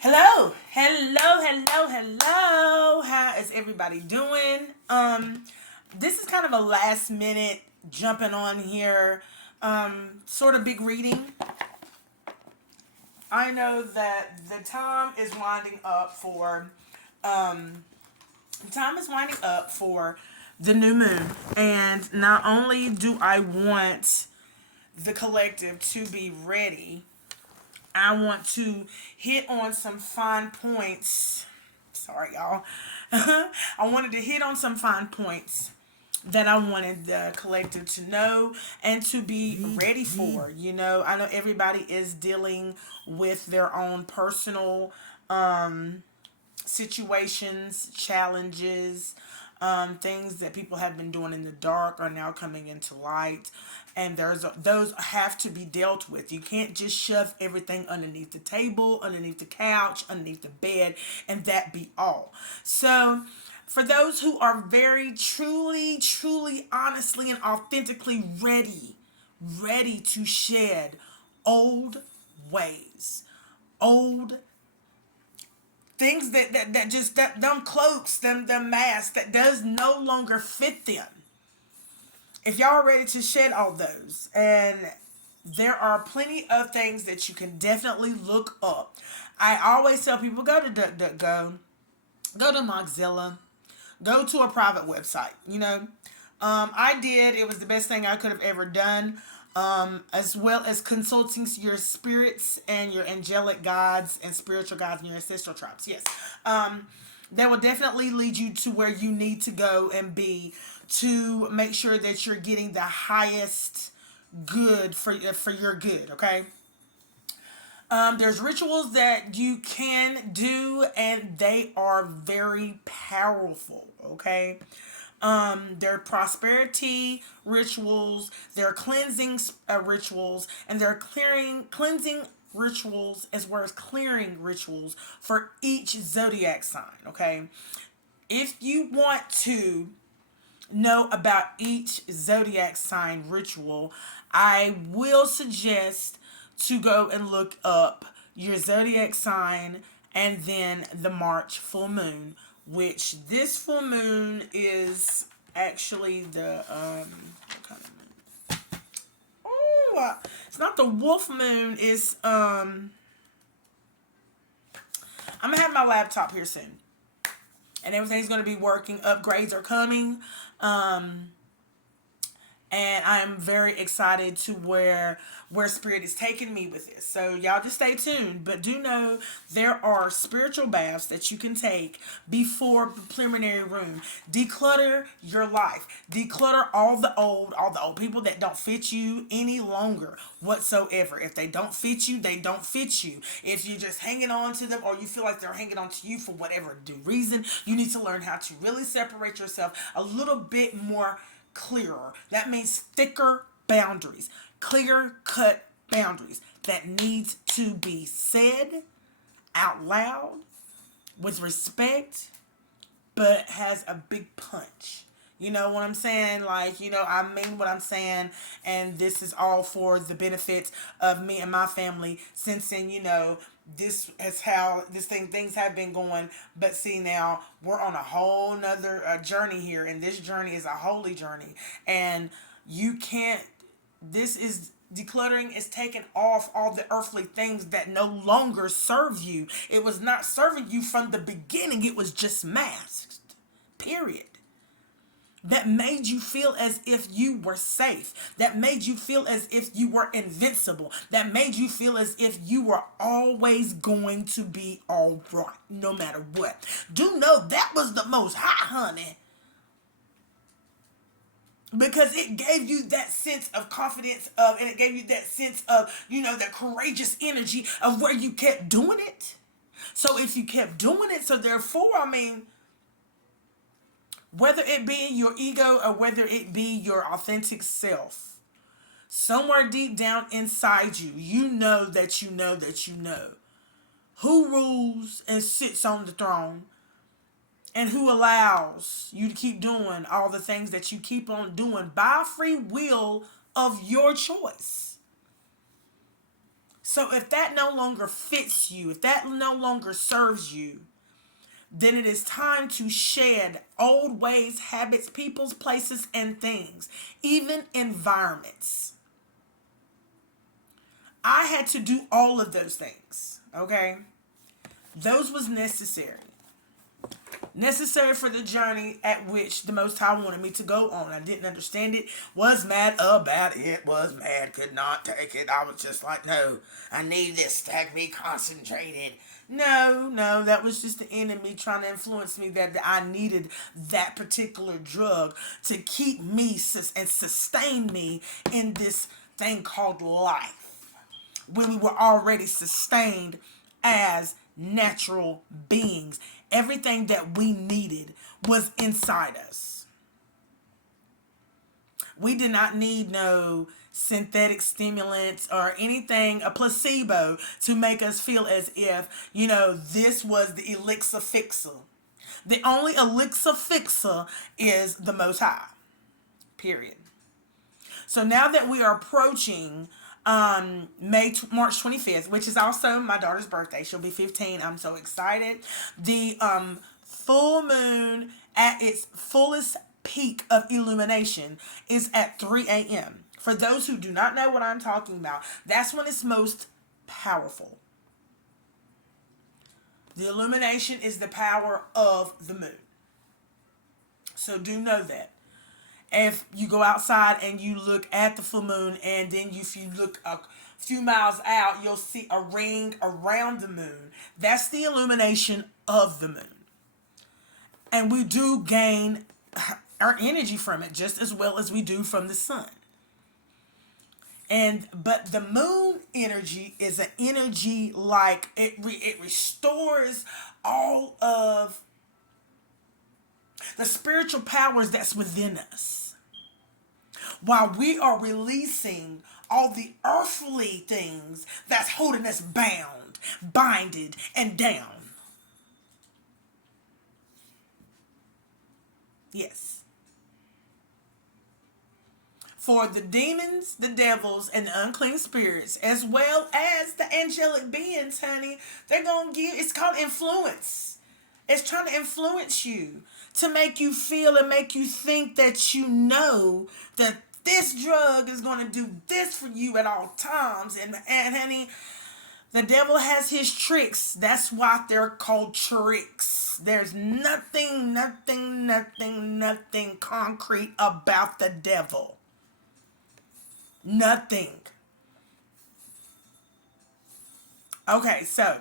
Hello, hello, hello, hello. How is everybody doing? This is kind of a last minute jumping on here, sort of big reading. I know that the time is winding up for, um, time is winding up for the new moon, and not only do I want the collective to be ready, I want to hit on some fine points. Sorry, y'all. I wanted to hit on some fine points that I wanted the collective to know and to be ready for. I know everybody is dealing with their own personal situations, challenges, things that people have been doing in the dark are now coming into light, and those have to be dealt with. You can't just shove everything underneath the table, underneath the couch, underneath the bed, and that be all. So, for those who are very truly, truly, honestly, and authentically ready to shed old ways, old things that just them cloaks, them masks that does no longer fit them. If y'all are ready to shed all those, and there are plenty of things that you can definitely look up. I always tell people go to DuckDuckGo, go to Mozilla, go to a private website. I did. It was the best thing I could have ever done. As well as consulting your spirits and your angelic guides and spiritual guides and your ancestral tribes. Yes. That will definitely lead you to where you need to go and be to make sure that you're getting the highest good for your good. Okay. There's rituals that you can do, and they are very powerful. Okay. Their prosperity rituals, their cleansing rituals, and their cleansing rituals as well as clearing rituals for each zodiac sign. Okay, if you want to know about each zodiac sign ritual, I will suggest to go and look up your zodiac sign and then the March full moon, which this full moon is actually the what kind of moon? It's not the wolf moon. It's I'm gonna have my laptop here soon, and everything's gonna be working. Upgrades are coming. Um, and I'm very excited to where spirit is taking me with this. So y'all just stay tuned, but do know there are spiritual baths that you can take before the preliminary room. Declutter your life. Declutter all the old people that don't fit you any longer whatsoever. If they don't fit you, they don't fit you. If you're just hanging on to them or you feel like they're hanging on to you for whatever due reason, you need to learn how to really separate yourself a little bit more clearer. That means thicker boundaries, clear cut boundaries that needs to be said out loud with respect, but has a big punch. You know what I'm saying? Like, I mean what I'm saying, and this is all for the benefits of me and my family. Since then, this is how things have been going. But see, now we're on a whole nother journey here, and this journey is a holy journey, and you can't. This is decluttering is taking off all the earthly things that no longer serve you. It was not serving you from the beginning. It was just masked. Period. That made you feel as if you were safe. That made you feel as if you were invincible. That made you feel as if you were always going to be all right, no matter what. Do know that was the most high, honey. Because it gave you that sense of confidence and it gave you that sense of, that courageous energy of where you kept doing it. So if you kept doing it, so therefore, whether it be your ego or whether it be your authentic self, somewhere deep down inside you, you know that you know that you know who rules and sits on the throne and who allows you to keep doing all the things that you keep on doing by free will of your choice. So if that no longer fits you, if that no longer serves you, then it is time to shed old ways, habits, peoples, places, and things, even environments. I had to do all of those things, okay? Those was necessary. Necessary for the journey at which the Most High wanted me to go on. I didn't understand it, was mad about it, was mad, could not take it. I was just like, no, I need this to have me concentrated. No, that was just the enemy trying to influence me that I needed that particular drug to keep me and sustain me in this thing called life, when we were already sustained as natural beings. Everything that we needed was inside us. We did not need no synthetic stimulants or anything, a placebo, to make us feel as if, this was the elixir fixer. The only elixir fixer is the Most High. Period. So now that we are approaching March 25th, which is also my daughter's birthday. She'll be 15. I'm so excited. The full moon at its fullest peak of illumination is at 3 a.m. For those who do not know what I'm talking about, that's when it's most powerful. The illumination is the power of the moon. So do know that. If you go outside and you look at the full moon, and then if you look a few miles out, you'll see a ring around the moon. That's the illumination of the moon. And we do gain our energy from it just as well as we do from the sun. But the moon energy is an energy like it restores all of the spiritual powers that's within us, while we are releasing all the earthly things that's holding us bound, binded, and down. Yes. For the demons, the devils, and the unclean spirits, as well as the angelic beings, honey, it's called influence. It's trying to influence you to make you feel and make you think that that this drug is going to do this for you at all times. And honey, the devil has his tricks. That's why they're called tricks. There's nothing concrete about the devil. Nothing. Okay, so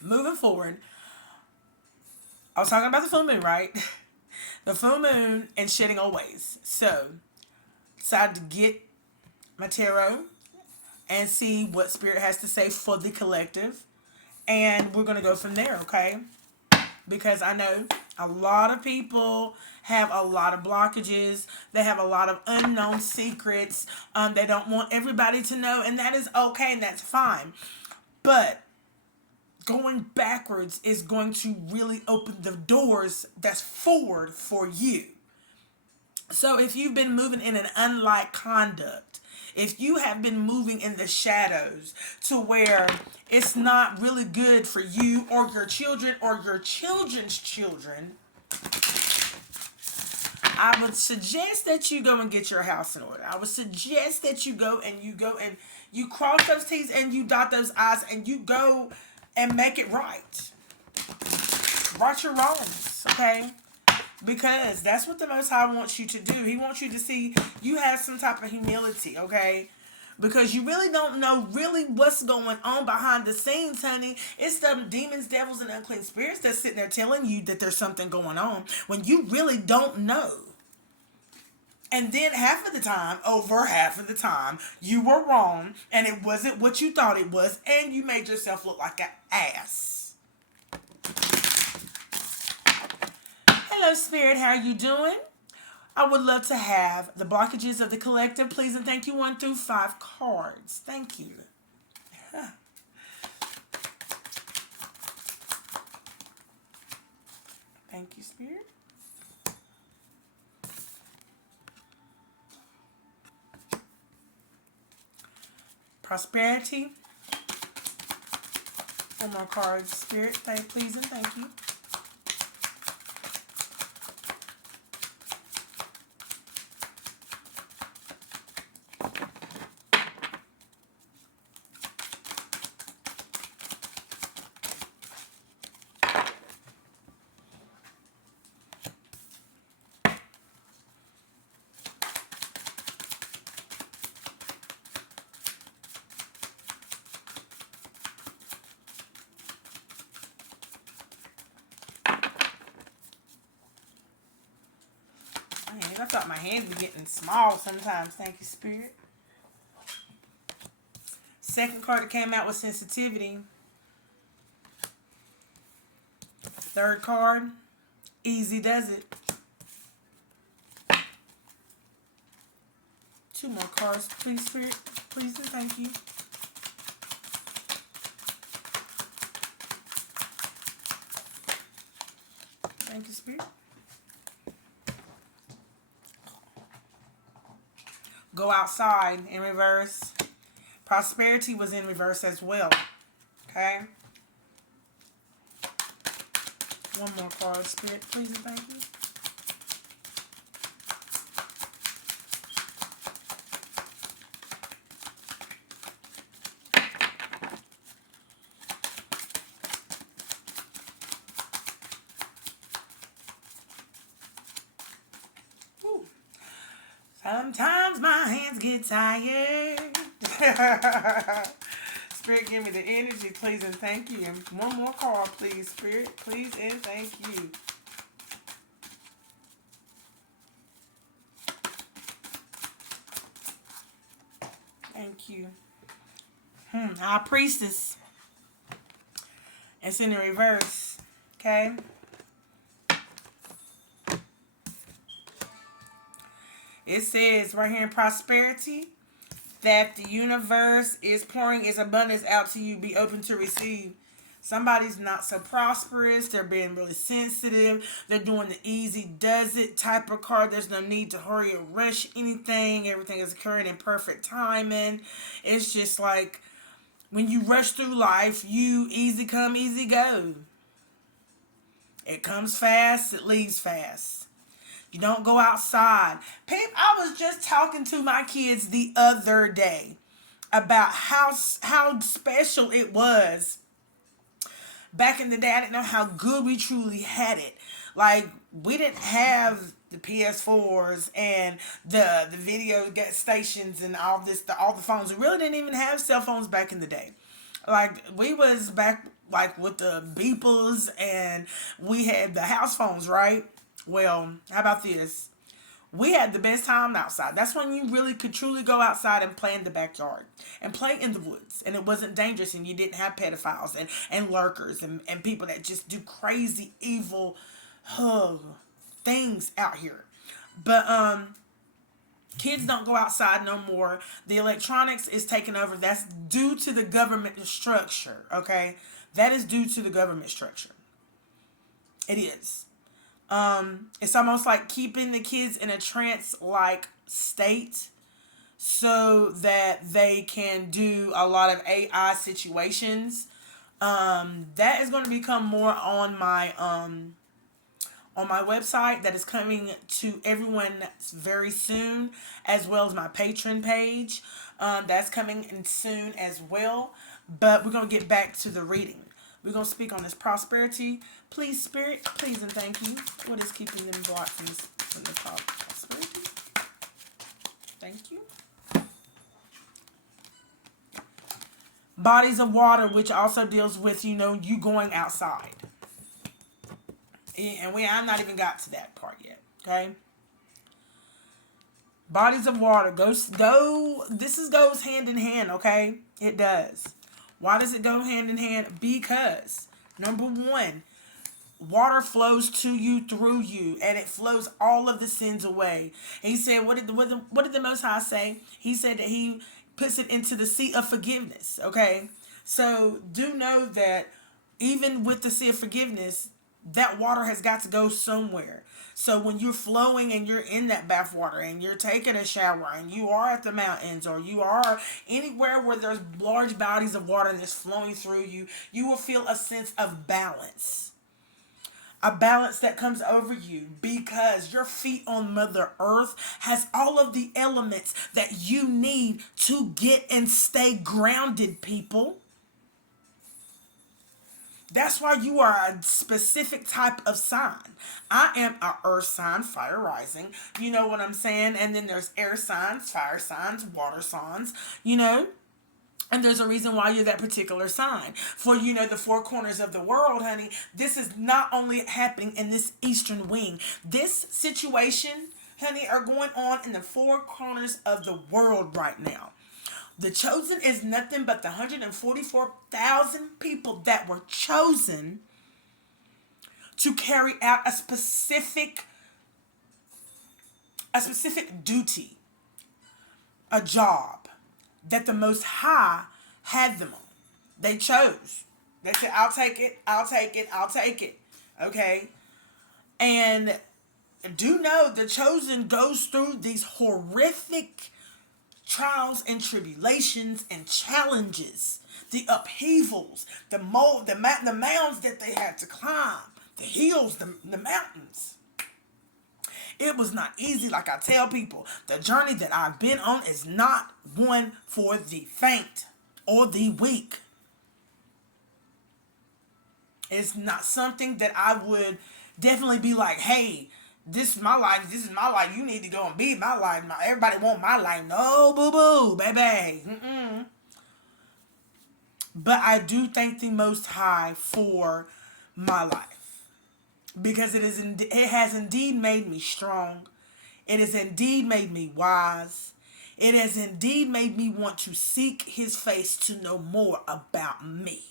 moving forward, I was talking about the full moon, right? The full moon and shedding old ways. So, decided to get my tarot and see what Spirit has to say for the collective. And we're going to go from there, okay? Because I know a lot of people have a lot of blockages. They have a lot of unknown secrets. They don't want everybody to know, and that is okay, and that's fine. But going backwards is going to really open the doors that's forward for you. So if you've been moving in an unlike conduct, if you have been moving in the shadows to where it's not really good for you or your children or your children's children, I would suggest that you go and get your house in order. I would suggest that you go and you cross those T's and you dot those I's and you go and make it right. Right your wrongs, okay? Because that's what the Most High wants you to do. He wants you to see you have some type of humility, okay? Because you really don't know really what's going on behind the scenes, honey. It's the demons, devils, and unclean spirits that's sitting there telling you that there's something going on when you really don't know. And then half of the time, you were wrong, and it wasn't what you thought it was, and you made yourself look like an ass. Hello, Spirit. How are you doing? I would love to have the blockages of the collective, please, and thank you. 1 through 5 cards. Thank you. Thank you, Spirit. Prosperity, Four more cards. Spirit, thank, please, and thank you. Man, I thought my hands were getting small sometimes. Thank you, Spirit. Second card that came out was sensitivity. Third card, easy does it. Two more cards, please, Spirit. Please and thank you. Thank you, Spirit. Go outside in reverse. Prosperity was in reverse as well. Okay. One more card, Spirit, please and thank you. Woo. Sometimes my hands get tired. Spirit, give me the energy, please and thank you. And one more card, please, Spirit, please and thank you. Thank you. Our priestess. It's in the reverse. Okay. It says right here in prosperity that the universe is pouring its abundance out to you. Be open to receive. Somebody's not so prosperous. They're being really sensitive. They're doing the easy does it type of card. There's no need to hurry or rush anything. Everything is occurring in perfect timing. It's just like when you rush through life, you easy come, easy go. It comes fast, it leaves fast. You don't go outside. I was just talking to my kids the other day about how special it was. Back in the day, I didn't know how good we truly had it. Like, we didn't have the PS4s and the video stations and all the phones. We really didn't even have cell phones back in the day. Like, we was back like with the beepers and we had the house phones, right? Well, how about this? We had the best time outside. That's when you really could truly go outside and play in the backyard and play in the woods. And it wasn't dangerous and you didn't have pedophiles and lurkers and people that just do crazy, evil things out here. But kids don't go outside no more. The electronics is taking over. That's due to the government structure, okay? That is due to the government structure. It is. It's almost like keeping the kids in a trance-like state so that they can do a lot of AI situations. That is going to become more on my website that is coming to everyone very soon, as well as my Patreon page. That's coming in soon as well. But we're going to get back to the reading. We're going to speak on this prosperity. Please, Spirit, please and thank you. What is keeping them blocked from the top? Prosperity. Thank you. Bodies of water, which also deals with, you going outside. And I'm not even got to that part yet. Okay. Bodies of water goes hand in hand. Okay. It does. Why does it go hand in hand? Because number one, water flows to you through you, and it flows all of the sins away. And he said, what did the Most High say? He said that he puts it into the sea of forgiveness. Okay. So do know that even with the sea of forgiveness, that water has got to go somewhere. So when you're flowing and you're in that bath water and you're taking a shower and you are at the mountains or you are anywhere where there's large bodies of water that's flowing through you, you will feel a sense of balance. A balance that comes over you because your feet on Mother Earth has all of the elements that you need to get and stay grounded, people. That's why you are a specific type of sign. I am a earth sign, fire rising. You know what I'm saying? And then there's air signs, fire signs, water signs, you know? And there's a reason why you're that particular sign. For, you know, the four corners of the world, honey, this is not only happening in this eastern wing. This situation, honey, are going on in the four corners of the world right now. The chosen is nothing but the 144,000 people that were chosen to carry out a specific duty, a job that the Most High had them on. They chose. They said, I'll take it, I'll take it, I'll take it. Okay? And do know the chosen goes through these horrific trials and tribulations and challenges, the upheavals, the mounds that they had to climb, the hills, the mountains. It was not easy. Like I tell people, the journey that I've been on is not one for the faint or the weak. It's not something that I would definitely be like, hey, this is my life, you need to go and be my life. Everybody want my life. No, boo-boo, baby. But I do thank the Most High for my life. Because it has indeed made me strong. It has indeed made me wise. It has indeed made me want to seek His face to know more about me.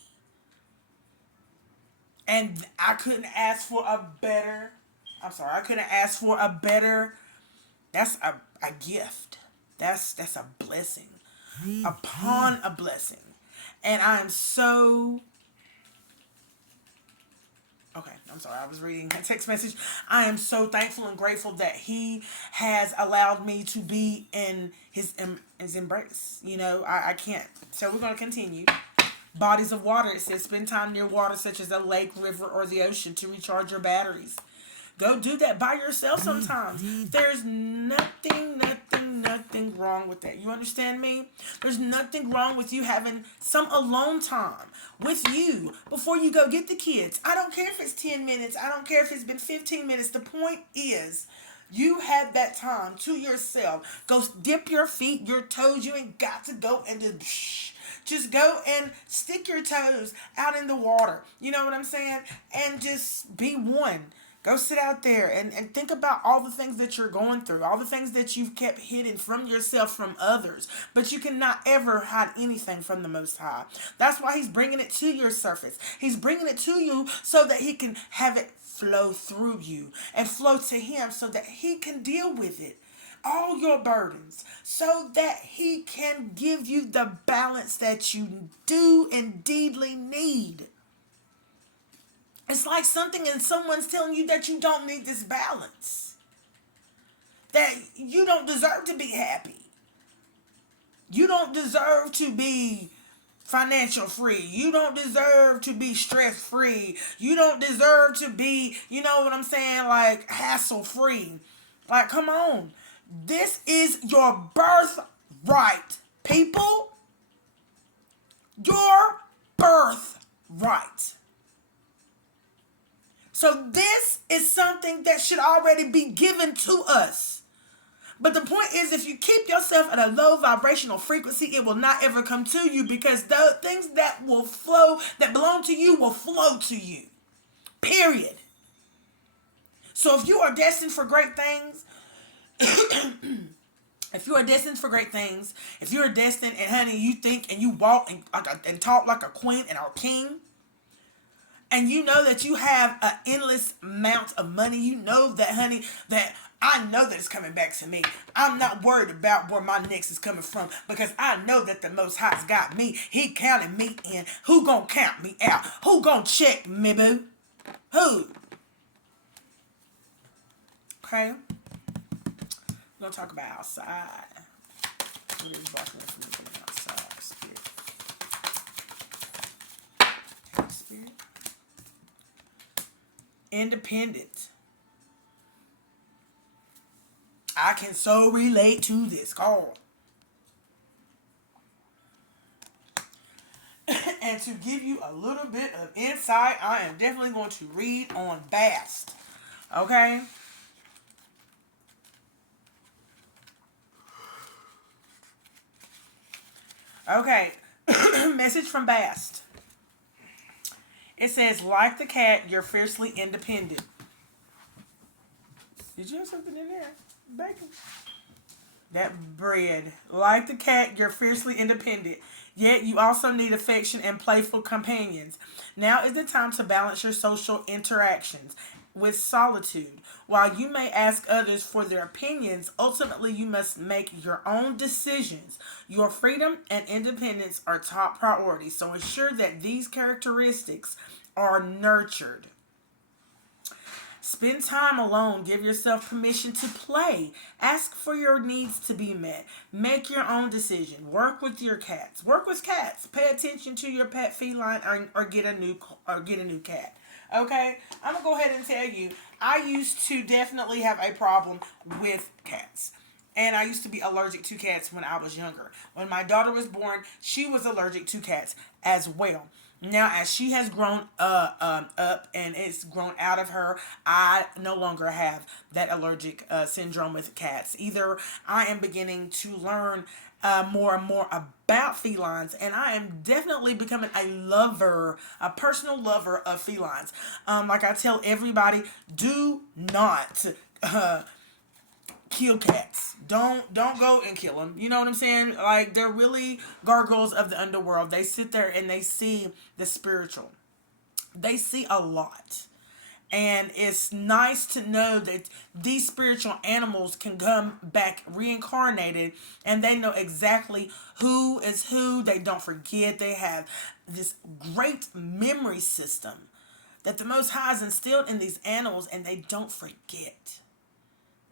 And I couldn't ask for a better... I couldn't ask for a better... That's a gift. That's a blessing. Upon a blessing. And I am so... Okay, I'm sorry. I was reading a text message. I am so thankful and grateful that He has allowed me to be in His embrace. You know, I can't. So we're going to continue. Bodies of water. It says spend time near water such as a lake, river, or the ocean to recharge your batteries. Go do that by yourself sometimes. There's nothing wrong with that. You understand me? There's nothing wrong with you having some alone time with you before you go get the kids. I don't care if it's 10 minutes. I don't care if it's been 15 minutes. The point is, you have that time to yourself. Go dip your feet, your toes. You ain't got to go and just go and stick your toes out in the water. You know what I'm saying? And just be one. Go sit out there and think about all the things that you're going through, all the things that you've kept hidden from yourself, from others. But you cannot ever hide anything from the Most High. That's why He's bringing it to your surface. He's bringing it to you so that He can have it flow through you and flow to Him so that He can deal with it. All your burdens, so that He can give you the balance that you do indeedly need. It's like something and someone's telling you that you don't need this balance. That you don't deserve to be happy. You don't deserve to be financial free. You don't deserve to be stress free. You don't deserve to be, you know what I'm saying, like hassle free. Like, come on. This is your birthright, people. Your birthright. So this is something that should already be given to us. But the point is, if you keep yourself at a low vibrational frequency, it will not ever come to you, because the things that will flow, that belong to you, will flow to you. Period. So if you are destined for great things, if you are destined for great things, if you are destined, and honey, you think and you walk and talk like a queen and a king, and you know that you have an endless amount of money, you know that, honey, that I know that it's coming back to me. I'm not worried about where my next is coming from, because I know that the Most High's got me. He counted me in. Who gonna count me out? Who gonna check me, boo? Who? Okay? We're going to talk about outside. What is blocking us from coming outside? Spirit. Okay, spirit. Independent. I can so relate to this call. And to give you a little bit of insight, I am definitely going to read on Bast. Okay? Okay. Message from Bast. It says, like the cat, you're fiercely independent. Did you have something in there? Bacon. That bread. Like the cat, you're fiercely independent. Yet you also need affection and playful companions. Now is the time to balance your social interactions with solitude. While you may ask others for their opinions, ultimately you must make your own decisions. Your freedom and independence are top priorities, so ensure that these characteristics are nurtured. Spend time alone. Give yourself permission to play. Ask for your needs to be met. Make your own decision. Work with your cats. Work with cats. Pay attention to your pet feline or get a new cat. Okay? I'm going to go ahead and tell you, I used to definitely have a problem with cats. And I used to be allergic to cats when I was younger. When my daughter was born, she was allergic to cats as well. Now, as she has grown up and it's grown out of her, I no longer have that allergic syndrome with cats. Either I am beginning to learn more and more about felines, and I am definitely becoming a personal lover of felines. Like I tell everybody, do not kill cats. Don't go and kill them. You know what I'm saying? Like, they're really gargoyles of the underworld. They sit there and they see the spiritual. They see a lot. And it's nice to know that these spiritual animals can come back reincarnated and they know exactly who is who. They don't forget. They have this great memory system that the Most High has instilled in these animals, and they don't forget.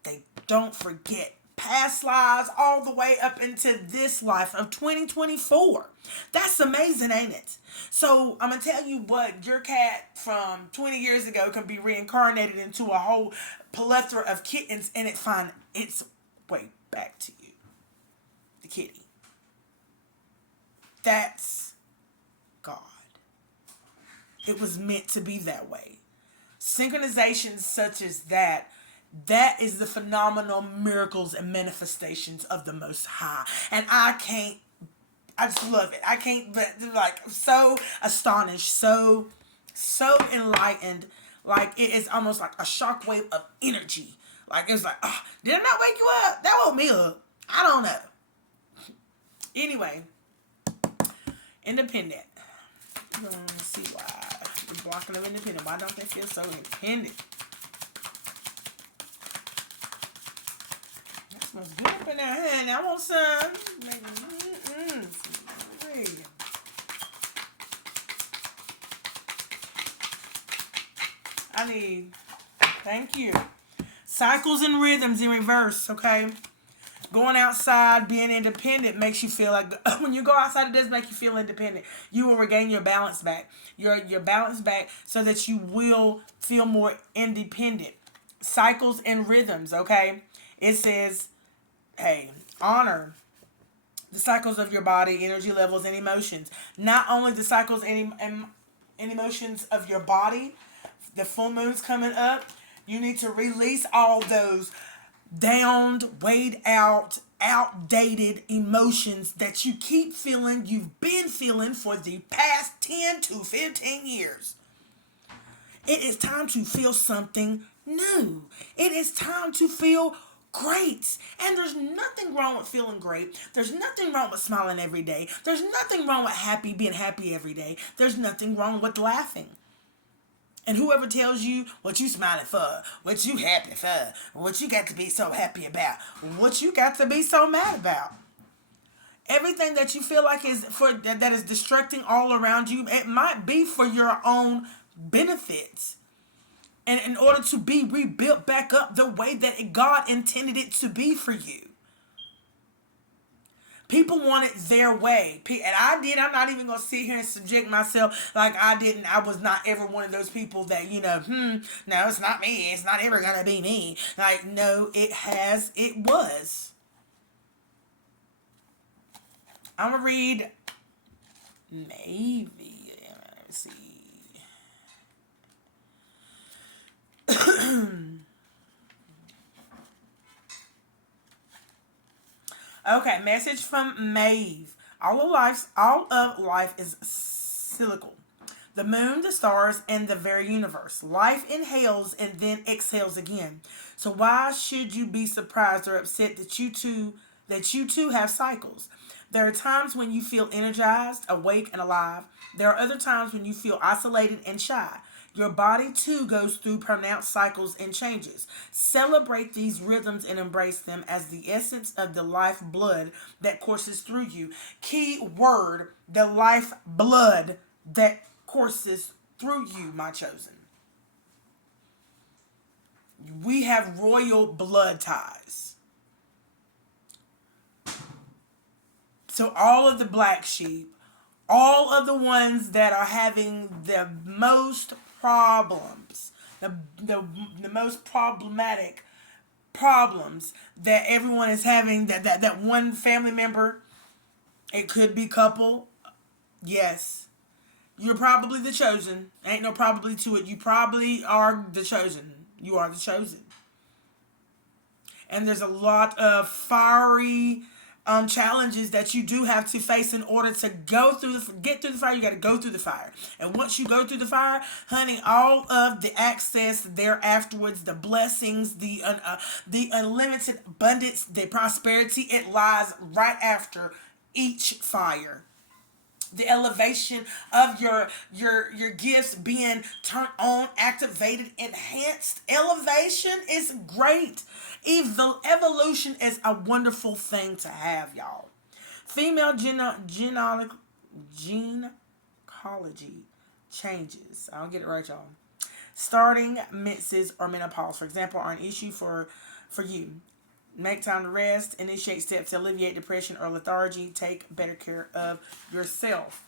They don't forget past lives all the way up into this life of 2024. That's amazing, ain't it? So I'm going to tell you what, your cat from 20 years ago can be reincarnated into a whole plethora of kittens, and it find its way back to you. The kitty. That's God. It was meant to be that way. Synchronizations such as that is the phenomenal miracles and manifestations of the Most High. And I just love it. I can't, but like, so astonished, so enlightened. Like, it is almost like a shockwave of energy. Like, it's like, oh, did I not wake you up? That woke me up. I don't know. Anyway, independent. Let's see why. The blocking of independent. Why don't they feel so independent? Smells good up in there, honey. I want some. Thank you. Cycles and rhythms in reverse, okay? Going outside, being independent makes you feel like, when you go outside, it does make you feel independent. You will regain your balance back. Your balance back so that you will feel more independent. Cycles and rhythms, okay? It says, hey, honor the cycles of your body, energy levels, and emotions. Not only the cycles and emotions of your body, the full moon's coming up, you need to release all those downed, weighed out, outdated emotions that you keep feeling, you've been feeling for the past 10 to 15 years. It is time to feel something new. It is time to feel great. And there's nothing wrong with feeling great. There's nothing wrong with smiling every day. There's nothing wrong with being happy every day. There's nothing wrong with laughing. And whoever tells you what you smiling for, what you happy for, what you got to be so happy about, what you got to be so mad about. Everything that you feel like that is destructing all around you, it might be for your own benefits. And in order to be rebuilt back up the way that God intended it to be for you. People want it their way. And I did. I'm not even going to sit here and subject myself like I didn't. I was not ever one of those people that, no, it's not me. It's not ever going to be me. Like, no, it was. I'm going to read maybe. Let me see. Okay, message from Maeve. All of life is cyclical. The moon, the stars, and the very universe. Life inhales and then exhales again. So why should you be surprised or upset that you too have cycles? There are times when you feel energized, awake, and alive. There are other times when you feel isolated and shy. Your body too goes through pronounced cycles and changes. Celebrate these rhythms and embrace them as the essence of the life blood that courses through you. Key word, the life blood that courses through you, my chosen. We have royal blood ties. So all of the black sheep, all of the ones that are having the most problems, the most problematic problems that everyone is having, that one family member, it could be couple, yes, you're probably the chosen. Ain't no probably to it. You probably are the chosen. You are the chosen. And there's a lot of fiery challenges that you do have to face in order to get through the fire. You got to go through the fire, and once you go through the fire, honey, all of the access there afterwards, the blessings, the unlimited abundance, the prosperity, it lies right after each fire. The elevation of your gifts being turned on, activated, enhanced. Elevation is great. Evolution is a wonderful thing to have, y'all. Female gynecology changes. I don't get it right, y'all. Starting menses or menopause, for example, are an issue for you. Make time to rest. Initiate steps to alleviate depression or lethargy. Take better care of yourself.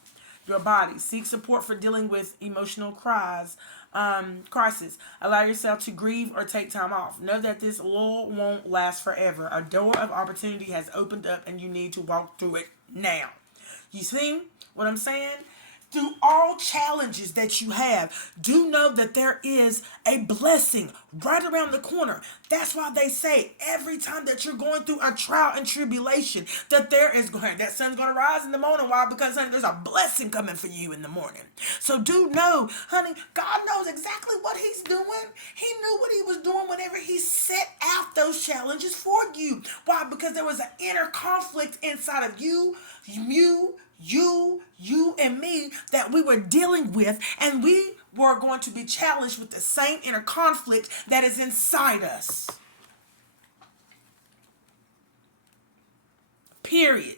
Your body. Seek support for dealing with emotional crisis. Allow yourself to grieve or take time off. Know that this lull won't last forever. A door of opportunity has opened up and you need to walk through it now. You see what I'm saying? Through all challenges that you have, do know that there is a blessing right around the corner. That's why they say every time that you're going through a trial and tribulation, that that sun's going to rise in the morning. Why? Because, honey, there's a blessing coming for you in the morning. So do know, honey, God knows exactly what he's doing. He knew what he was doing whenever he set out those challenges for you. Why? Because there was an inner conflict inside of you and me that we were dealing with, and we were going to be challenged with the same inner conflict that is inside us. Period.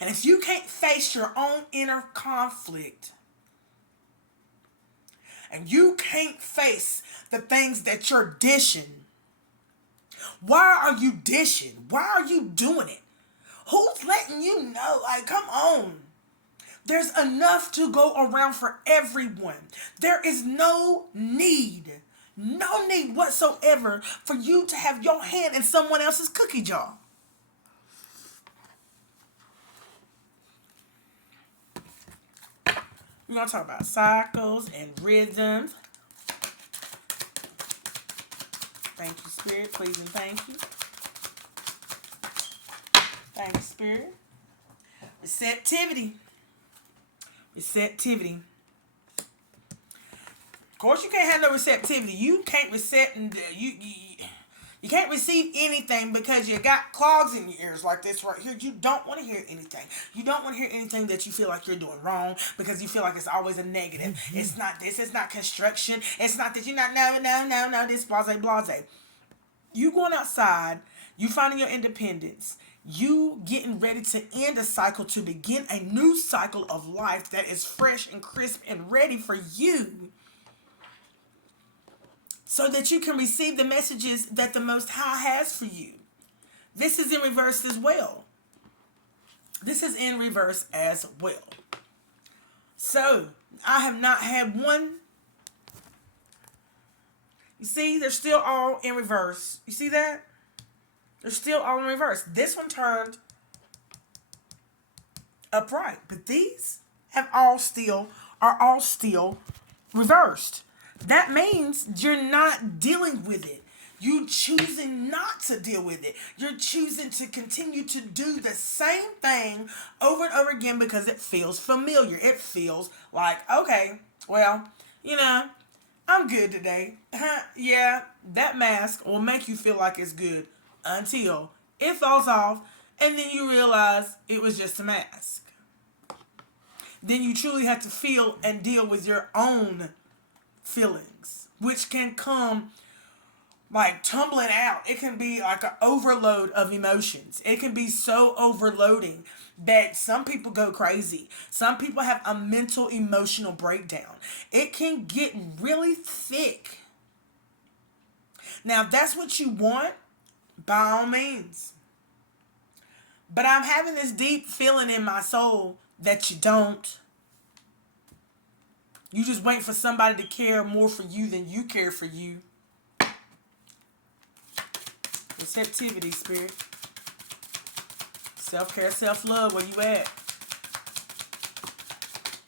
And if you can't face your own inner conflict, and you can't face the things that you're dishing, why are you dishing? Why are you doing it? Who's letting you know? Like, come on. There's enough to go around for everyone. There is no need whatsoever for you to have your hand in someone else's cookie jar. We're going to talk about cycles and rhythms. Thank you, Spirit. Please and thank you. Thank you, Spirit. Receptivity. Of course, you can't have no receptivity. You can't you can't receive anything because you got clogs in your ears like this right here. You don't want to hear anything. You don't want to hear anything that you feel like you're doing wrong because you feel like it's always a negative. Mm-hmm. It's not this. It's not construction. It's not that you're not, no, this, blase. You going outside, you finding your independence, you getting ready to end a cycle to begin a new cycle of life that is fresh and crisp and ready for you. so that you can receive the messages that the Most High has for you. This is in reverse as well. This is in reverse as well. So, I have not had one. You see, they're still all in reverse. You see that? They're still all in reverse. This one turned upright. But these are all still reversed. That means you're not dealing with it. You choosing not to deal with it. You're choosing to continue to do the same thing over and over again because it feels familiar. It feels like, okay, well, I'm good today. Yeah, that mask will make you feel like it's good until it falls off and then you realize it was just a mask. Then you truly have to feel and deal with your own feelings, which can come like tumbling out. It can be like an overload of emotions. It can be so overloading that some people go crazy. Some people have a mental emotional breakdown. It can get really thick. Now, if that's what you want, by all means. But I'm having this deep feeling in my soul that you don't. You just wait for somebody to care more for you than you care for you. Receptivity, spirit. Self-care, self-love, where you at?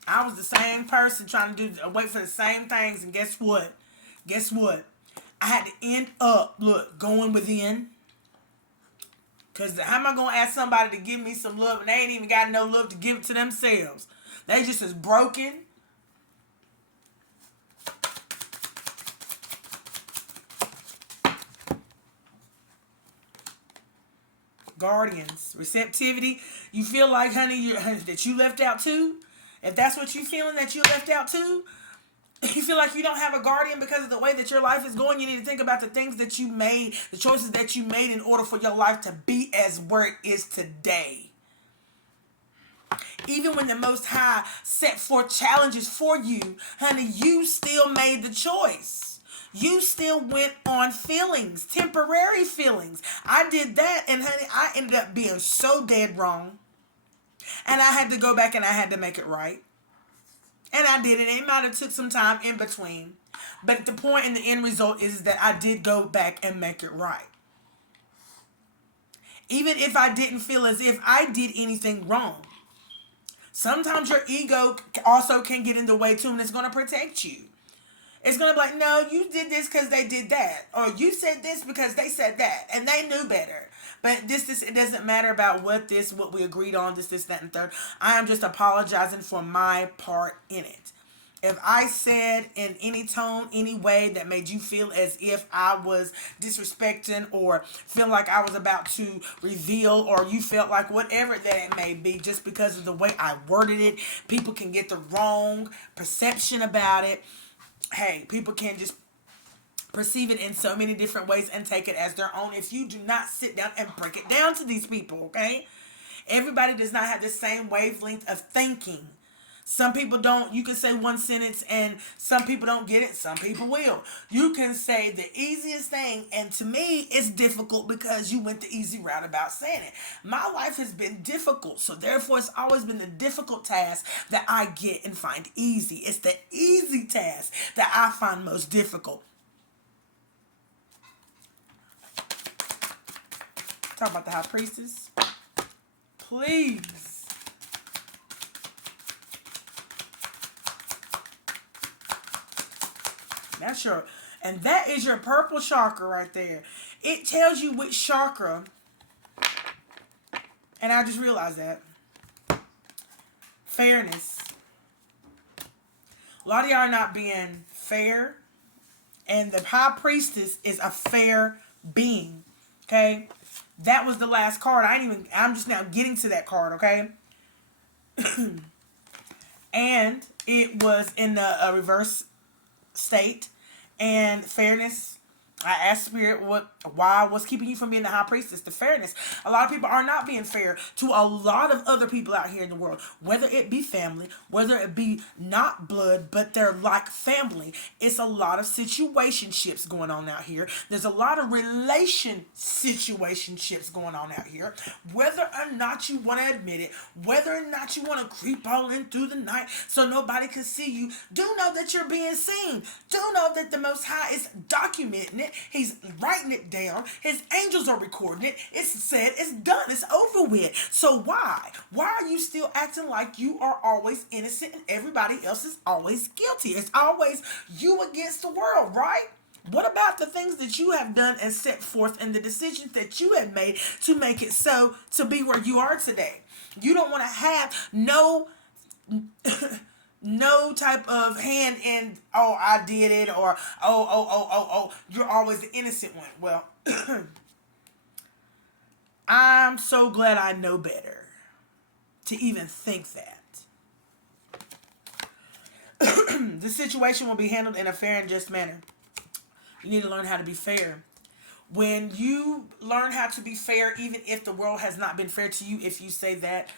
I was the same person trying to wait for the same things, and guess what? I had to end up, going within. Because how am I going to ask somebody to give me some love and they ain't even got no love to give to themselves? They just as broken. Guardians, receptivity. You feel like, honey, that you left out too? If that's what you feeling, that you left out too? You feel like you don't have a guardian because of the way that your life is going? You need to think about the things that you made, the choices that you made in order for your life to be as where it is today. Even when the Most High set forth challenges for you, honey, you still made the choice. You still went on feelings, temporary feelings. I did that, and honey, I ended up being so dead wrong. And I had to go back and I had to make it right. And I did it. It might have took some time in between. But the point and the end result is that I did go back and make it right. Even if I didn't feel as if I did anything wrong. Sometimes your ego also can get in the way too, and it's going to protect you. It's going to be like, no, you did this because they did that. Or you said this because they said that. And they knew better. But it doesn't matter about what we agreed on, this, that, and third. I am just apologizing for my part in it. If I said in any tone, any way that made you feel as if I was disrespecting or feel like I was about to reveal, or you felt like whatever that it may be, just because of the way I worded it, people can get the wrong perception about it. Hey, people can just perceive it in so many different ways and take it as their own if you do not sit down and break it down to these people, okay? Everybody does not have the same wavelength of thinking. Some people don't. You can say one sentence and some people don't get it. Some people will. You can say the easiest thing, and to me, it's difficult because you went the easy route about saying it. My life has been difficult, so therefore it's always been the difficult task that I get and find easy. It's the easy task that I find most difficult. Talk about the high priestess. Please. That's and that is your purple chakra right there. It tells you which chakra, and I just realized that. Fairness. A lot of y'all are not being fair, and the high priestess is a fair being. Okay? That was the last card. I'm just now getting to that card, okay? And it was in the reverse state. And fairness I asked Spirit what's keeping you from being the high priestess? The fairness. A lot of people are not being fair to a lot of other people out here in the world, whether it be family, whether it be not blood, but they're like family. It's a lot of situationships going on out here. There's a lot of relation situationships going on out here. Whether or not you want to admit it, whether or not you want to creep all in through the night so nobody can see you, do know that you're being seen. Do know that the Most High is documenting it. He's writing it down. His angels are recording it. It's said. It's done. It's over with. So why? Why are you still acting like you are always innocent and everybody else is always guilty? It's always you against the world, right? What about the things that you have done and set forth and the decisions that you have made to make it so to be where you are today? You don't want to have no no type of hand in, oh, I did it, or oh, you're always the innocent one. Well, I'm so glad I know better to even think that. The situation will be handled in a fair and just manner. You need to learn how to be fair. When you learn how to be fair, even if the world has not been fair to you, if you say that,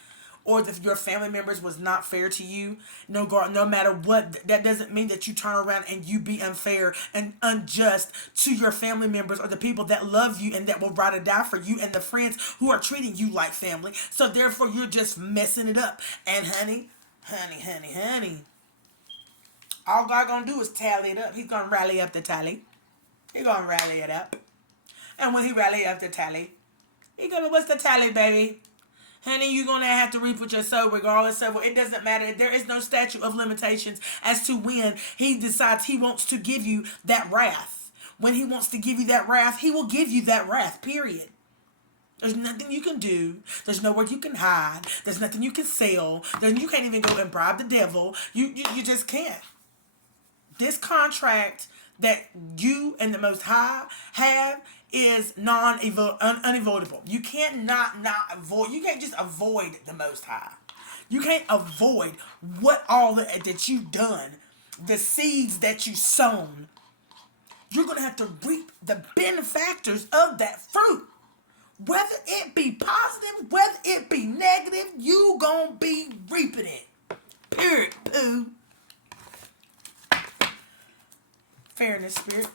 or if your family members was not fair to you, no matter what, that doesn't mean that you turn around and you be unfair and unjust to your family members or the people that love you and that will ride or die for you and the friends who are treating you like family. So therefore, you're just messing it up. And honey, all God gonna do is tally it up. He's gonna rally up the tally. He's gonna rally it up. And when he rally up the tally, he gonna, what's the tally, baby? Honey, you're going to have to reap what you sow regardless of, it doesn't matter. There is no statute of limitations as to when he decides he wants to give you that wrath. When he wants to give you that wrath, he will give you that wrath, period. There's nothing you can do. There's nowhere you can hide. There's nothing you can sell. You can't even go and bribe the devil. You just can't. This contract that you and the Most High have is unavoidable. You can't not avoid. You can't just avoid the Most High. You can't avoid what all that you've done, the seeds that you sown. You're gonna have to reap the benefactors of that fruit, whether it be positive, whether it be negative. You gonna be reaping it. Period. Pooh. Fairness, Spirit.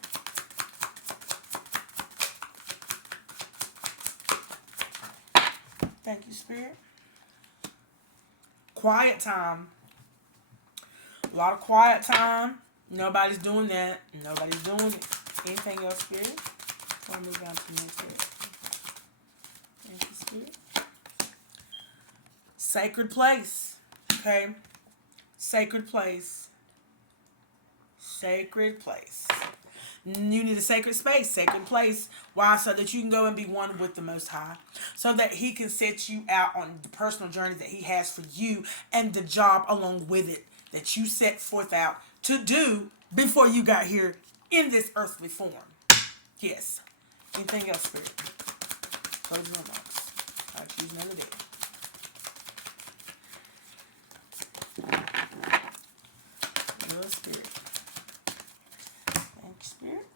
Thank you, Spirit. Quiet time. A lot of quiet time. Nobody's doing that. Nobody's doing it. Anything else, Spirit? I'll move on to the next Spirit. Thank you, Spirit. Sacred place. Okay? Sacred place. Sacred place. You need a sacred space, sacred place. Why? So that you can go and be one with the Most High. So that he can set you out on the personal journey that he has for you and the job along with it that you set forth out to do before you got here in this earthly form. Yes. Anything else, Spirit? Closing remarks. I choose another day. Another Spirit. Thank you, Spirit.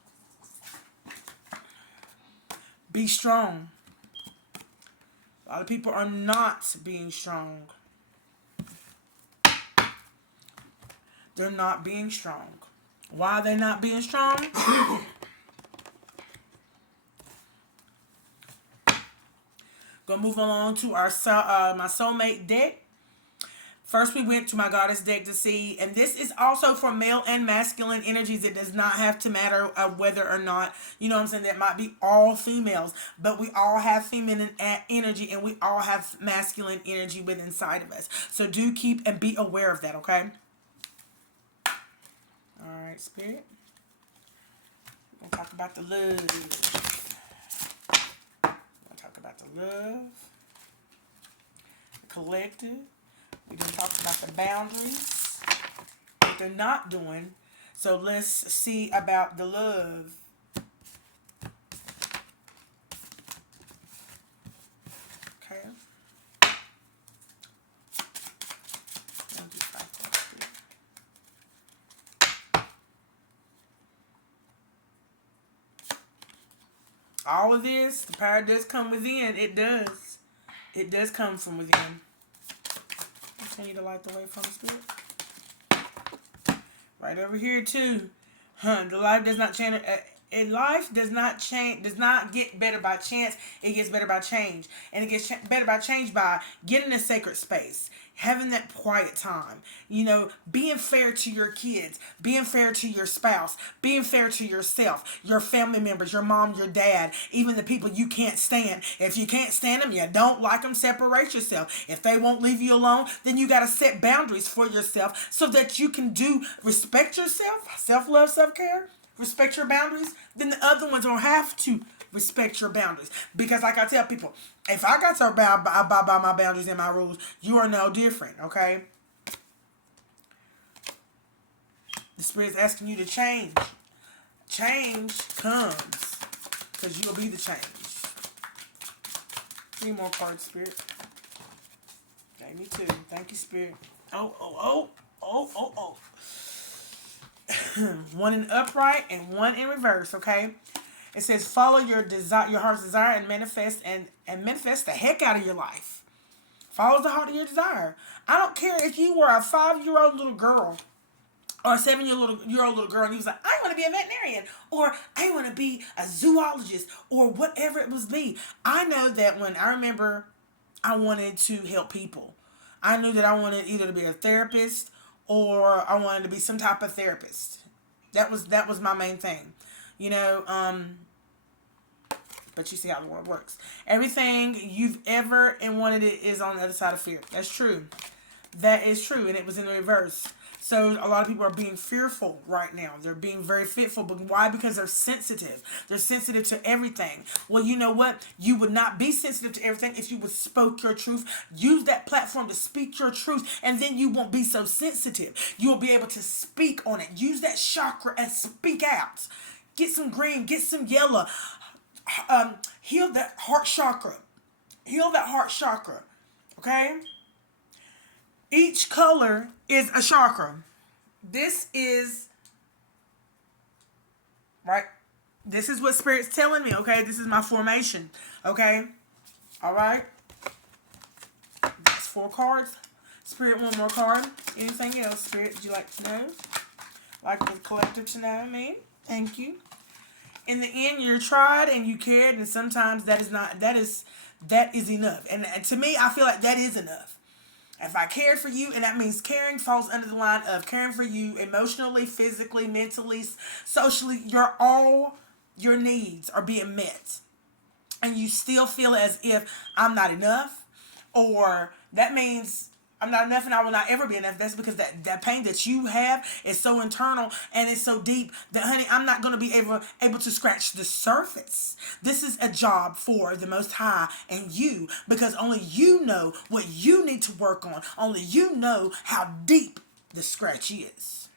Be strong. A lot of people are not being strong. They're not being strong. Why are they not being strong? Gonna move along to our my soulmate deck. First, we went to my goddess deck to see, and this is also for male and masculine energies. It does not have to matter whether or not, you know what I'm saying, that might be all females, but we all have feminine energy and we all have masculine energy within inside of us. So do keep and be aware of that, okay? All right, Spirit. We'll talk about the love. We'll talk about the love, the collective. We done talked about the boundaries, what they're not doing. So let's see about the love. Okay. all of this, the power does come within. It does. It does come from within. Continue to light the way from the Spirit. Right over here too. The life does not change. Life does not change. Does not get better by chance. It gets better by change, and it gets better by change by getting a sacred space, having that quiet time. Being fair to your kids, being fair to your spouse, being fair to yourself, your family members, your mom, your dad, even the people you can't stand. If you can't stand them, you don't like them, separate yourself. If they won't leave you alone, then you got to set boundaries for yourself so that you can respect yourself, self-love, self-care, respect your boundaries. Then the other ones don't have to respect your boundaries. Because like I tell people, if I got to abide by my boundaries and my rules, you are no different, okay? The Spirit's asking you to change. Change comes because you'll be the change. 3 more cards, Spirit. Okay, me too. Thank you, Spirit. Oh. One in upright and one in reverse, okay? It says follow your heart's desire and manifest the heck out of your life. Follow the heart of your desire. I don't care if you were a 5-year-old little girl or a 7-year-old little girl and you was like, I want to be a veterinarian, or I want to be a zoologist, or whatever it was be. I know that when I remember I wanted to help people. I knew that I wanted either to be a therapist or I wanted to be some type of therapist. That was my main thing. But you see how the world works. Everything you've ever and wanted it is on the other side of fear. That's true. That is true. And it was in the reverse. So a lot of people are being fearful right now. They're being very fearful. But why? Because they're sensitive. They're sensitive to everything. Well, you know what? You would not be sensitive to everything if you would spoke your truth. Use that platform to speak your truth. And then you won't be so sensitive. You'll be able to speak on it. Use that chakra and speak out. Get some green. Get some yellow. Heal that heart chakra. Heal that heart chakra. Okay? Each color is a chakra. This is, right? This is what Spirit's telling me, okay? This is my formation, okay? All right? That's 4 cards. Spirit, 1 more card. Anything else, Spirit, would you like to know? Like the collective to know me? Thank you. In the end, you're tried and you cared, and sometimes that is enough. And to me, I feel like that is enough. If I cared for you, and that means caring falls under the line of caring for you emotionally, physically, mentally, socially, all your needs are being met. And you still feel as if I'm not enough, or that means I'm not enough and I will not ever be enough. That's because that pain that you have is so internal and it's so deep that, honey, I'm not going to be able to scratch the surface. This is a job for the Most High and you, because only you know what you need to work on. Only you know how deep the scratch is.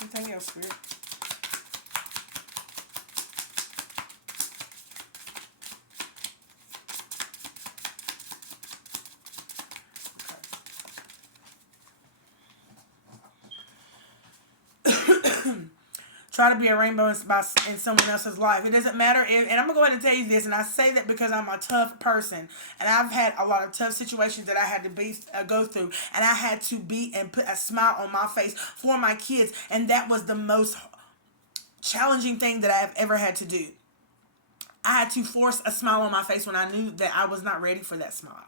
Anything else, Spirit? Try to be a rainbow in someone else's life. It doesn't matter if, and I'm going to go ahead and tell you this, and I say that because I'm a tough person, and I've had a lot of tough situations that I had to go through, and I had to be and put a smile on my face for my kids, and that was the most challenging thing that I've ever had to do. I had to force a smile on my face when I knew that I was not ready for that smile.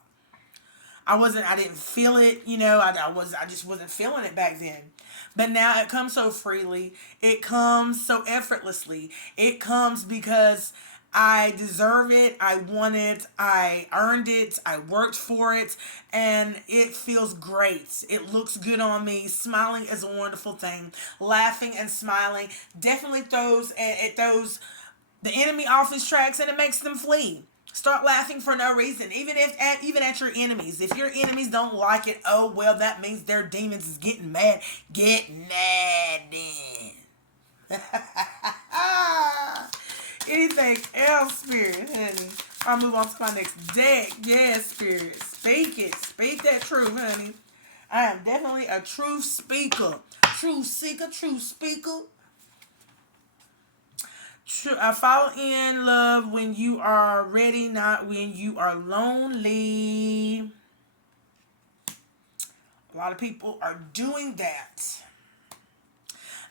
I didn't feel it, I just wasn't feeling it back then. But now it comes so freely. It comes so effortlessly. It comes because I deserve it. I want it. I earned it. I worked for it. And it feels great. It looks good on me. Smiling is a wonderful thing. Laughing and smiling definitely throws the enemy off his tracks, and it makes them flee. Start laughing for no reason, even at your enemies. If your enemies don't like it, oh well, that means their demons is getting mad. Get mad then. Anything else, Spirit, honey? I'll move on to my next deck. Yes, Spirit. Speak it. Speak that truth, honey. I am definitely a truth speaker. Truth seeker, truth speaker. True, I fall in love when you are ready, not when you are lonely. A lot of people are doing that.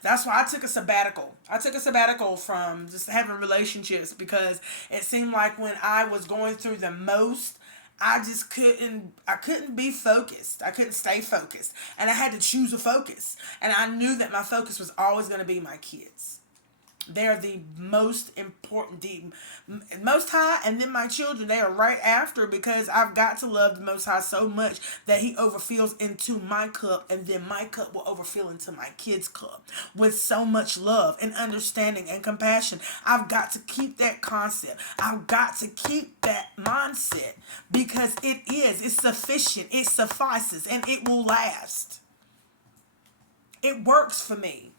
That's why I took a sabbatical. I took a sabbatical from just having relationships because it seemed like when I was going through the most, I couldn't be focused. I couldn't stay focused. And I had to choose a focus. And I knew that my focus was always going to be my kids. They're the most important, the most high, and then my children. They are right after because I've got to love the most high so much that he overfills into my cup, and then my cup will overfill into my kids' cup with so much love and understanding and compassion. I've got to keep that concept. I've got to keep that mindset because it's sufficient, it suffices, and it will last. It works for me.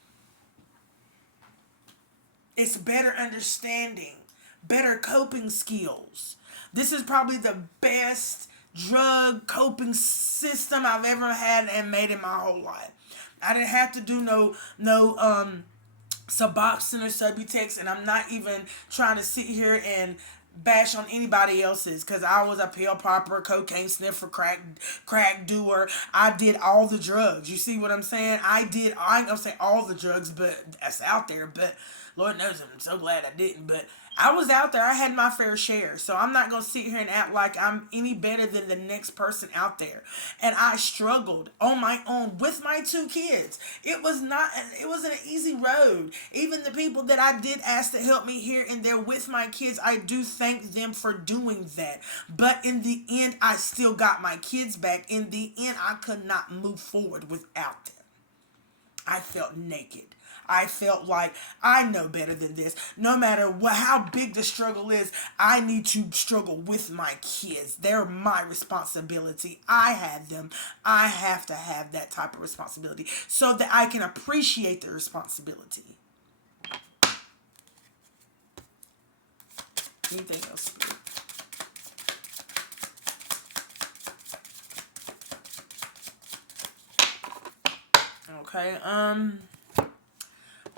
It's better understanding, better coping skills. This is probably the best drug coping system I've ever had and made in my whole life. I didn't have to do no Suboxone or Subutex, and I'm not even trying to sit here and bash on anybody else's because I was a pill popper, cocaine sniffer, crack doer. I did all the drugs. You see what I'm saying? I ain't gonna say all the drugs, but that's out there. But Lord knows I'm so glad I didn't. But I was out there. I had my fair share. So I'm not going to sit here and act like I'm any better than the next person out there. And I struggled on my own with my two kids. It wasn't an easy road. Even the people that I did ask to help me here and there with my kids, I do thank them for doing that. But in the end, I still got my kids back. In the end, I could not move forward without them. I felt naked. I felt like I know better than this. No matter how big the struggle is, I need to struggle with my kids. They're my responsibility. I had them. I have to have that type of responsibility so that I can appreciate the responsibility. Anything else? Okay,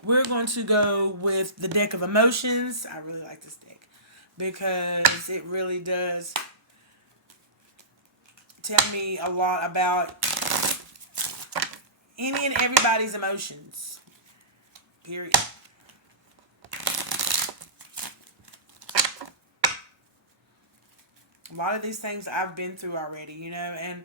we're going to go with the deck of emotions. I really like this deck because it really does tell me a lot about any and everybody's emotions. Period. A lot of these things I've been through already, and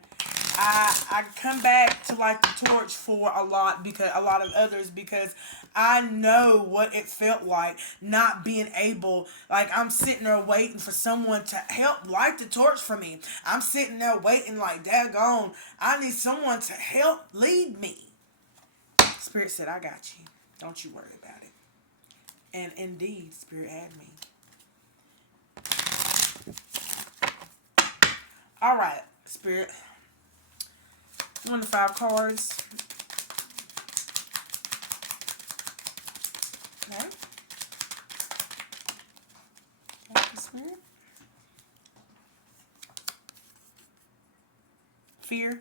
I come back to like the torch for a lot of others because I know what it felt like not being able, like I'm sitting there waiting for someone to help light the torch for me. I'm sitting there waiting like, daggone, I need someone to help lead me. Spirit said, I got you. Don't you worry about it. And indeed, Spirit had me. All right, Spirit. 1 to 5 cards. Okay. Spirit. Fear.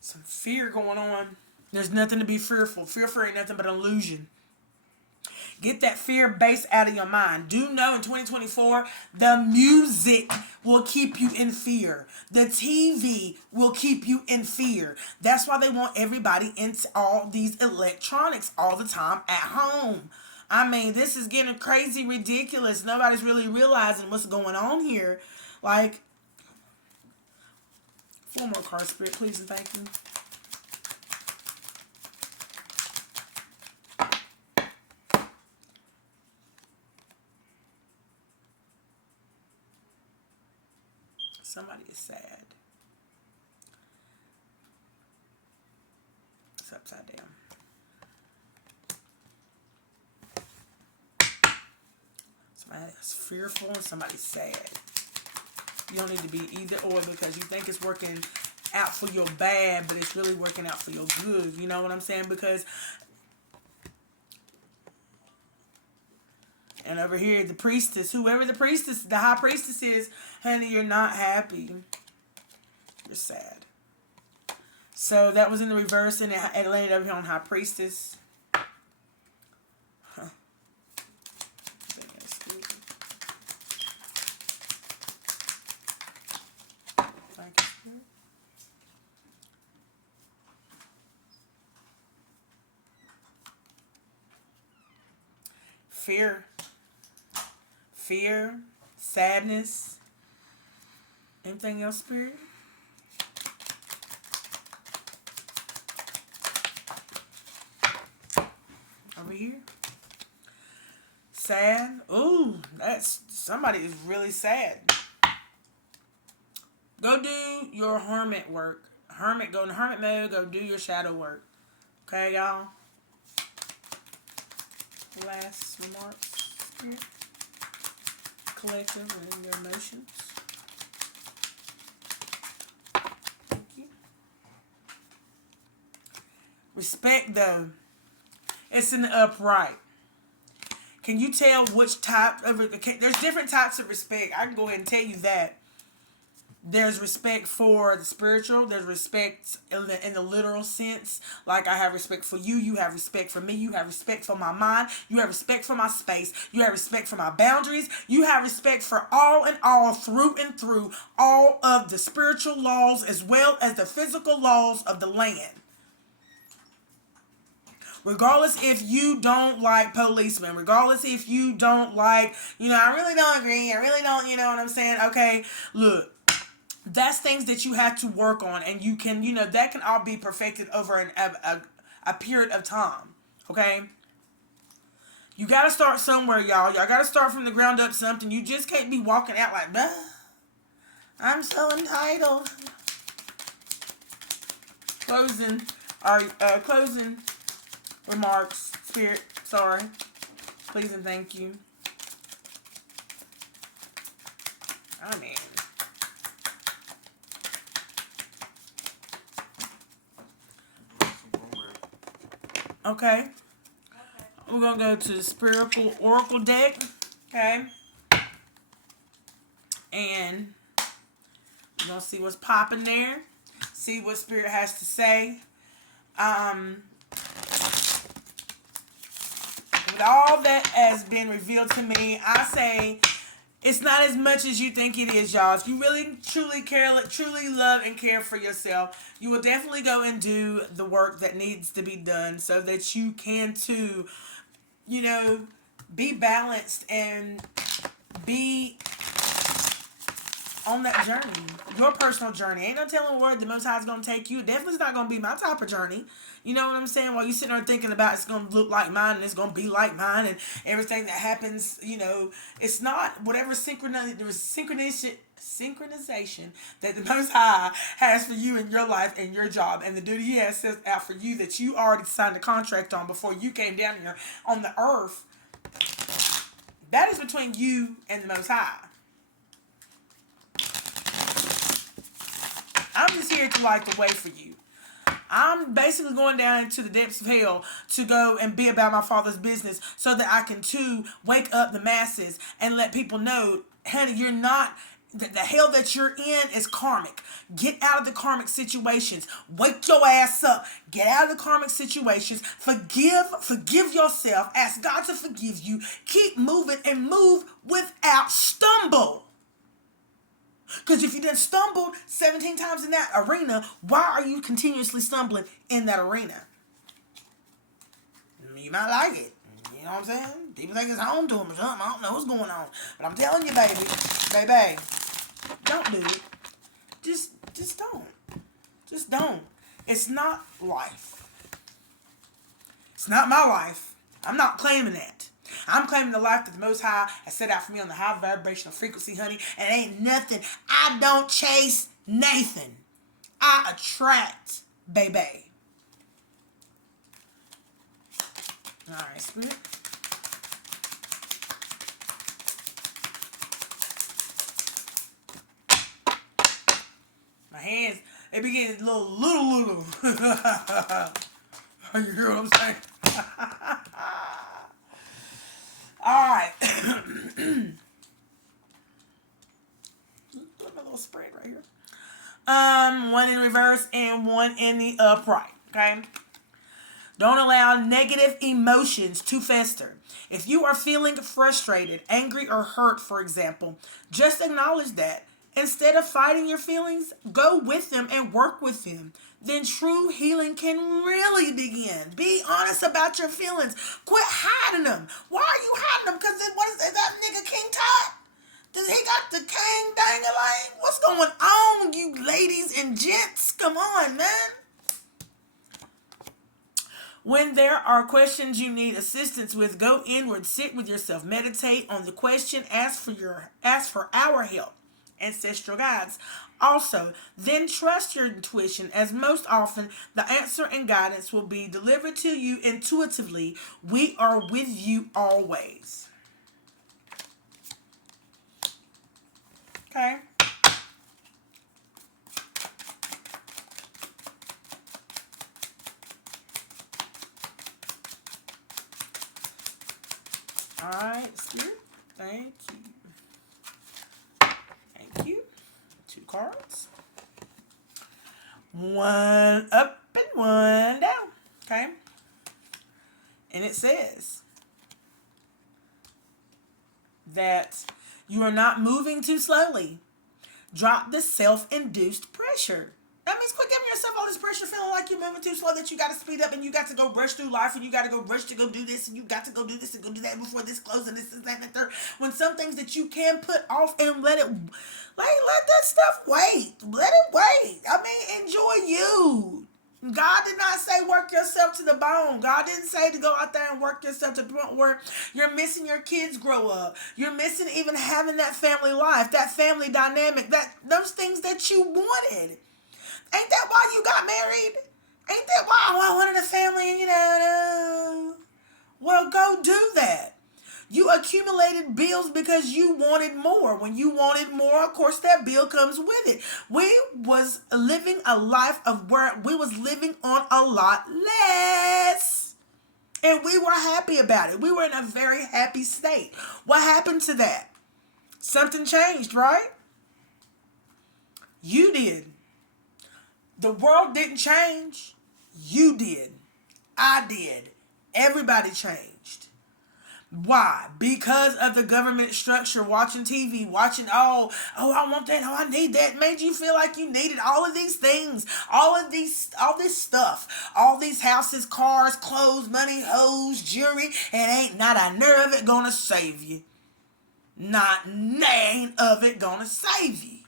Some fear going on. There's nothing to be fearful. Fear ain't nothing but an illusion. Get that fear base out of your mind. Do know in 2024, the music will keep you in fear. The TV will keep you in fear. That's why they want everybody into all these electronics all the time at home. I mean, this is getting crazy ridiculous. Nobody's really realizing what's going on here. Like, 4 more cards, Spirit, please and thank you. Somebody is sad. It's upside down. Somebody is fearful and somebody's sad. You don't need to be either or because you think it's working out for your bad, but it's really working out for your good. You know what I'm saying? Because, and over here, the priestess, whoever the high priestess is, honey, you're not happy. You're sad. So that was in the reverse, and it landed over here on High Priestess. Huh. Fear. Fear. Sadness. Anything else, Spirit? Over here. Sad. Ooh, that's somebody is really sad. Go do your hermit work. Go in hermit mode. Go do your shadow work. Okay, y'all. Last remarks. Spirit. Collective and your emotions. Thank you. Respect, though. It's in the upright. Can you tell which type of... There's different types of respect. I can go ahead and tell you that. There's respect for the spiritual. There's respect in the literal sense. Like, I have respect for you. You have respect for me. You have respect for my mind. You have respect for my space. You have respect for my boundaries. You have respect for all and all, through and through, all of the spiritual laws as well as the physical laws of the land. Regardless if you don't like policemen, regardless if you don't like, I really don't agree, I really don't, you know what I'm saying? Okay, look, that's things that you have to work on, and you can, that can all be perfected over a period of time, okay? You got to start somewhere, y'all. Y'all got to start from the ground up something. You just can't be walking out like, I'm so entitled. Closing remarks, Spirit, sorry. Please and thank you. I mean, okay. We're going to go to the Spiritual Oracle deck, okay? And we're going to see what's popping there. See what Spirit has to say. With all that has been revealed to me, I say it's not as much as you think it is, y'all. If you really, truly love and care for yourself, you will definitely go and do the work that needs to be done so that you can, too, be balanced and be on that journey, your personal journey. Ain't no telling where the Most High is going to take you. Definitely it's not going to be my type of journey. You know what I'm saying? While you sitting there thinking about it's going to look like mine and it's going to be like mine and everything that happens, it's not whatever synchronization that the Most High has for you in your life and your job and the duty He has set out for you that you already signed a contract on before you came down here on the earth. That is between you and the Most High. I'm just here to light the way for you. I'm basically going down into the depths of hell to go and be about my Father's business so that I can, too, wake up the masses and let people know, honey, you're not, the hell that you're in is karmic. Get out of the karmic situations. Wake your ass up. Get out of the karmic situations. Forgive yourself. Ask God to forgive you. Keep moving and move without stumble. Because if you done stumbled 17 times in that arena, why are you continuously stumbling in that arena? You might like it. You know what I'm saying? People think it's home to them or something. I don't know what's going on. But I'm telling you, baby, don't do it. Just don't. Just don't. It's not life. It's not my life. I'm not claiming that. I'm claiming the life that the Most High has set out for me on the high vibrational frequency, honey. And it ain't nothing. I don't chase Nathan. I attract, baby. All right, Spirit. My hands, they be getting little. You hear what I'm saying? All right. Put my little spread right here. One in reverse and one in the upright. Okay. Don't allow negative emotions to fester. If you are feeling frustrated, angry, or hurt, for example, just acknowledge that. Instead of fighting your feelings, go with them and work with them. Then true healing can really begin. Be honest about your feelings. Quit hiding them. Why are you hiding them? Because is that nigga King Tut? Does he got the king dang-a-lang? What's going on, you ladies and gents? Come on, man. When there are questions you need assistance with, go inward, sit with yourself, meditate on the question, ask for our help, ancestral guides. Also, then trust your intuition, as most often the answer and guidance will be delivered to you intuitively. We are with you always. Okay? Alright, Spirit. Thank you. Thank you. 2 cards. 1 up and 1 down. Okay? And it says that you are not moving too slowly. Drop the self-induced pressure. That means quit giving yourself all this pressure, feeling like you're moving too slow, that you got to speed up and you got to go rush through life and you got to go rush to go do this and you got to go do this and go do that before this closes and this and that and the third. When some things that you can put off and let that stuff wait. Let it wait. I mean, enjoy you. God did not say work yourself to the bone. God didn't say to go out there and work yourself to the point where you're missing your kids grow up. You're missing even having that family life, that family dynamic, those things that you wanted. Ain't that why you got married? Ain't that why I wanted a family and well, go do that. You accumulated bills because you wanted more. When you wanted more, of course, that bill comes with it. We was living a life of where we was living on a lot less. And we were happy about it. We were in a very happy state. What happened to that? Something changed, right? You did. The world didn't change. You did. I did. Everybody changed. Why? Because of the government structure, watching TV, watching, I want that, I need that, made you feel like you needed all of these things, all this stuff, all these houses, cars, clothes, money, hoes, jewelry, and ain't not a nerve of it gonna save you. Not none of it gonna save you.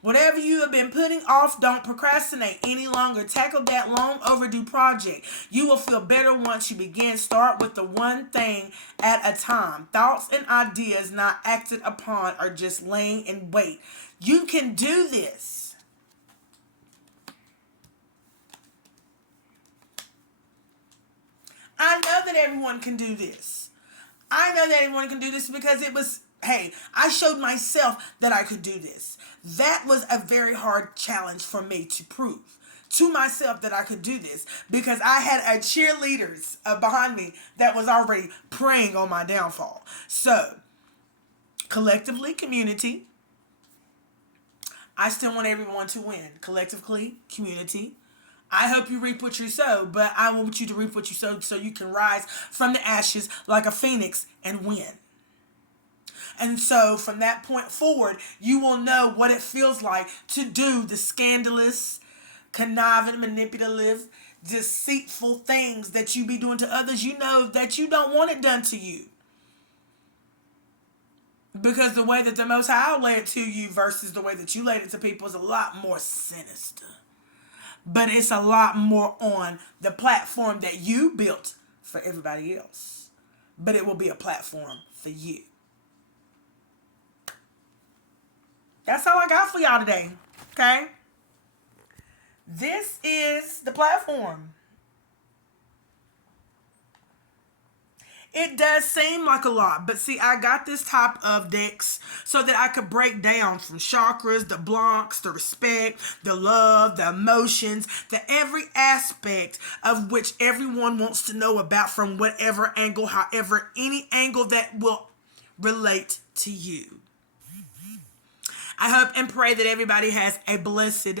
Whatever you have been putting off, don't procrastinate any longer. Tackle that long overdue project. You will feel better once you begin. Start with the one thing at a time. Thoughts and ideas not acted upon are just laying in wait. You can do this. I know that everyone can do this. I know that everyone can do this because I showed myself that I could do this. That was a very hard challenge for me to prove to myself that I could do this because I had a cheerleaders behind me that was already praying on my downfall. So, collectively, community, I still want everyone to win. Collectively, community, I hope you reap what you sow, but I want you to reap what you sow so you can rise from the ashes like a phoenix and win. And so from that point forward, you will know what it feels like to do the scandalous, conniving, manipulative, deceitful things that you be doing to others. You know that you don't want it done to you. Because the way that the Most High laid it to you versus the way that you laid it to people is a lot more sinister. But it's a lot more on the platform that you built for everybody else. But it will be a platform for you. That's all I got for y'all today. Okay? This is the platform. It does seem like a lot, but see, I got this type of decks so that I could break down from chakras, the blocks, the respect, the love, the emotions, the every aspect of which everyone wants to know about from whatever angle, however, any angle that will relate to you. I hope and pray that everybody has a blessed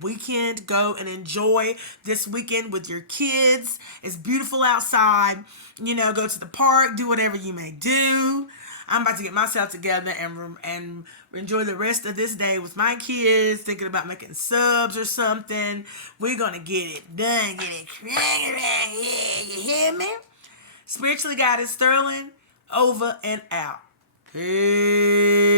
weekend. Go and enjoy this weekend with your kids. It's beautiful outside. Go to the park, do whatever you may do. I'm about to get myself together and enjoy the rest of this day with my kids, thinking about making subs or something. We're going to get it done, get it cracking right here. You hear me? Spiritually Guided Sterling, over and out. Peace.